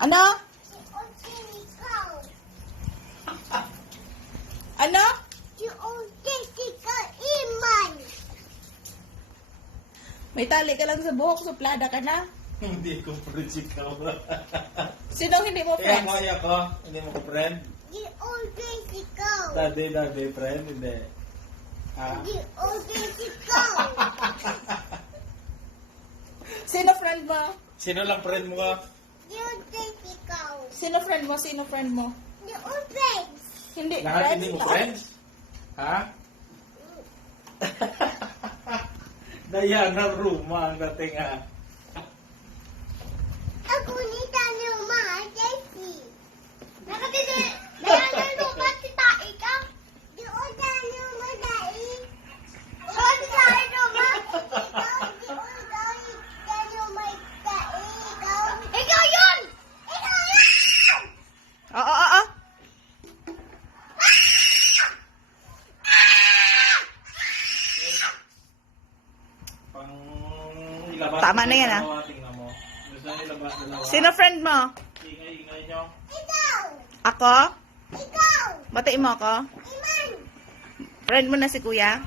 Ano? Ano? May tali ka lang sa buhok, suplada ka na. Hindi ko friends ikaw. Sino hindi mo Kaya friends? kaya ko, hindi mo ko friend? Daddy, friend, hindi. Ha? Sino friend mo? Sino lang friend mo ka? Sino friend mo? Sino friend mo? Hindi, Lahat friends hindi mo lang. friends? Ha? Diana Ruma ang dating ha. Oo, oo, oo. Pang ilabas. Tama na yan, Dalawa, tingnan mo. Gusto nyo ilabas dalawa. Sino friend mo? Ingay nyo. Ako? Batiin mo ako? Friend mo na si kuya?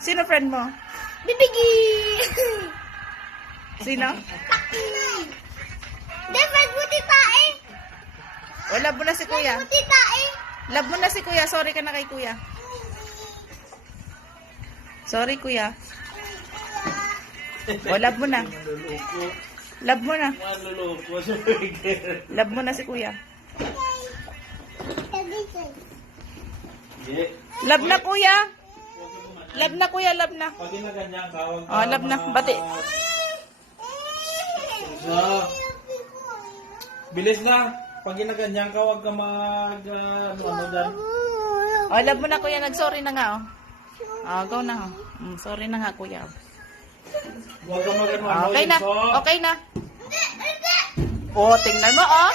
Sino friend mo? Bibigi! Sino? O, love mo na si kuya. Love mo na si kuya. Sorry ka na kay kuya. Sorry kuya. O, love mo na. Maluloko. Love mo na. Maluloko. Love mo na si kuya. Yeah. Love na kuya. Love na kuya, love na. Pag ginaganyan ka, huwag Oh, love na. Bati. Bilis na. Pag ginaganyan ka, huwag ka mag... ano dyan. O, love mo na kuya. Nag-sorry na nga, oh. Oh, go na, oh. Sorry na nga, kuya. Huwag ka mag... Okay na. Okay na. Oh, tingnan mo, oh.